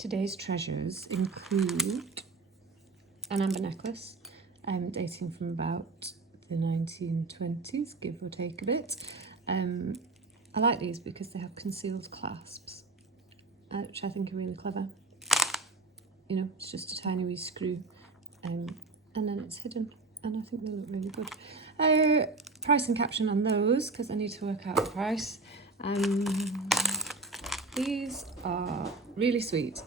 Today's treasures include an amber necklace dating from about the 1920s, give or take a bit. I like these because they have concealed clasps, which I think are really clever. You know, it's just a tiny wee screw, and then it's hidden, and I think they look really good. Price and caption on those, because I need to work out the price. These are really sweet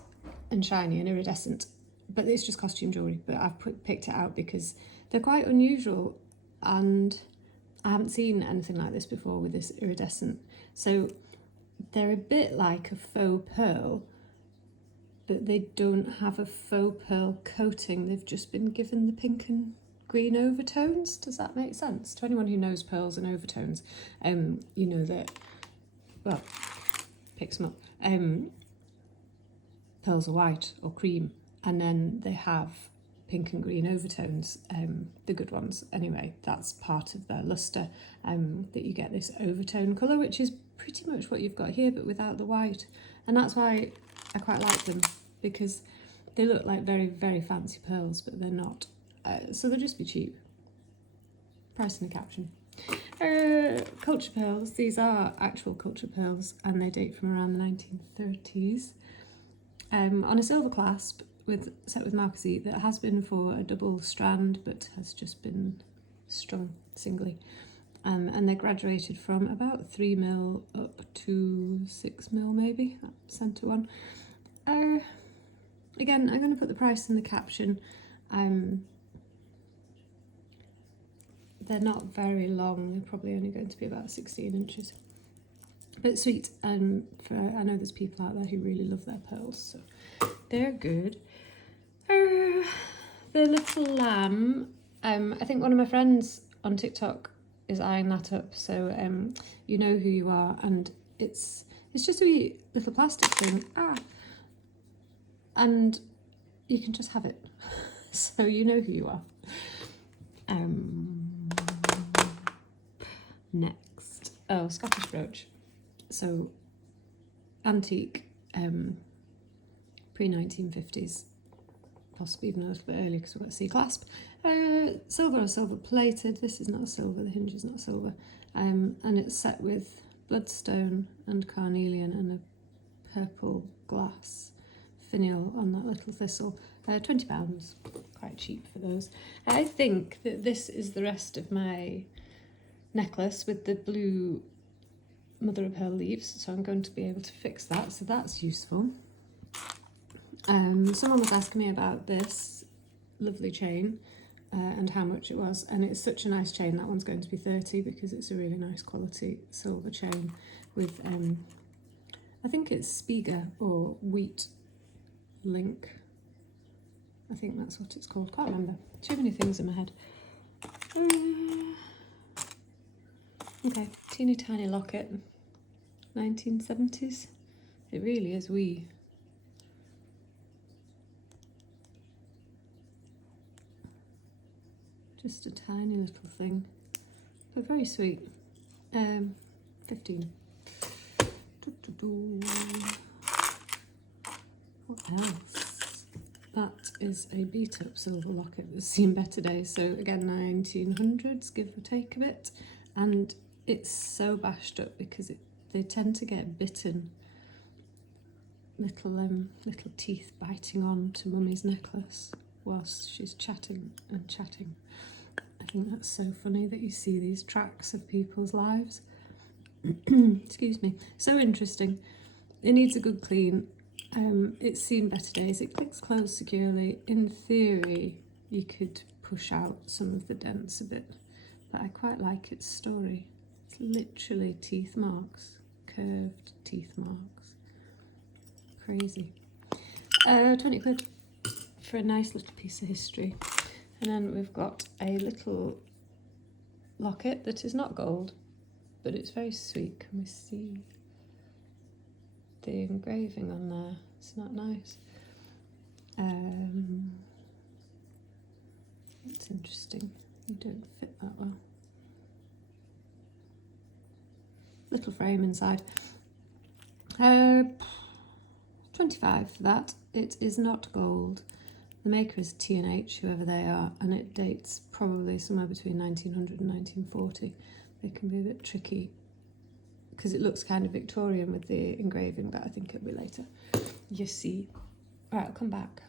and shiny and iridescent, but it's just costume jewellery, but I've picked it out because they're quite unusual, and I haven't seen anything like this before with this iridescent. So they're a bit like a faux pearl, but they don't have a faux pearl coating. They've just been given the pink and green overtones. Does that make sense? To anyone who knows pearls and overtones, you know that, well, picks them up. Pearls are white or cream, and then they have pink and green overtones, the good ones anyway. That's part of their lustre, that you get this overtone colour, which is pretty much what you've got here, but without the white. And that's why I quite like them, because they look like very, very fancy pearls, but they're not. So they'll just be cheap. Price in the caption. Culture pearls. These are actual culture pearls, and they date from around the 1930s. On a silver clasp, set with marquisite, that has been for a double strand, but has just been strung singly. And they're graduated from about 3mm up to 6mm maybe, that centre one. Again, I'm going to put the price in the caption. They're not very long, they're probably only going to be about 16 inches. But sweet, I know there's people out there who really love their pearls, so they're good. The little lamb, I think one of my friends on TikTok is eyeing that up, so you know who you are, and it's just a wee little plastic thing, and you can just have it, so you know who you are. Next, Scottish brooch, so antique, pre-1950s, possibly even a little bit earlier because we've got a C-clasp. Silver or silver plated. This is not silver, the hinge is not silver, and it's set with bloodstone and carnelian and a purple glass finial on that little thistle. £20, quite cheap for those. I think that this is the rest of my necklace with the blue mother of pearl leaves, so I'm going to be able to fix that, so that's useful. Someone was asking me about this lovely chain and how much it was, and it's such a nice chain. That one's going to be 30 because it's a really nice quality silver chain with I think it's spiga or wheat link. I think that's what it's called, can't remember. Too many things in my head. Okay, teeny tiny locket, 1970s. It really is wee. Just a tiny little thing, but very sweet. 15. What else? That is a beat up silver locket that's seen better days. So again, 1900s, give or take a bit. And it's so bashed up because they tend to get bitten. Little teeth biting on to Mummy's necklace whilst she's chatting and chatting. I think that's so funny that you see these tracks of people's lives. Excuse me. So interesting. It needs a good clean. It's seen better days. It clicks closed securely. In theory, you could push out some of the dents a bit, but I quite like its story. It's literally teeth marks, curved teeth marks. Crazy. 20 quid for a nice little piece of history. And then we've got a little locket that is not gold, but it's very sweet. Can we see the engraving on there? It's not nice. It's interesting. You don't fit that well. Little frame inside. 25 for that. It is not gold. The maker is T&H, whoever they are, and it dates probably somewhere between 1900 and 1940. It can be a bit tricky because it looks kind of Victorian with the engraving, but I think it'll be later. You see. Right, I'll come back.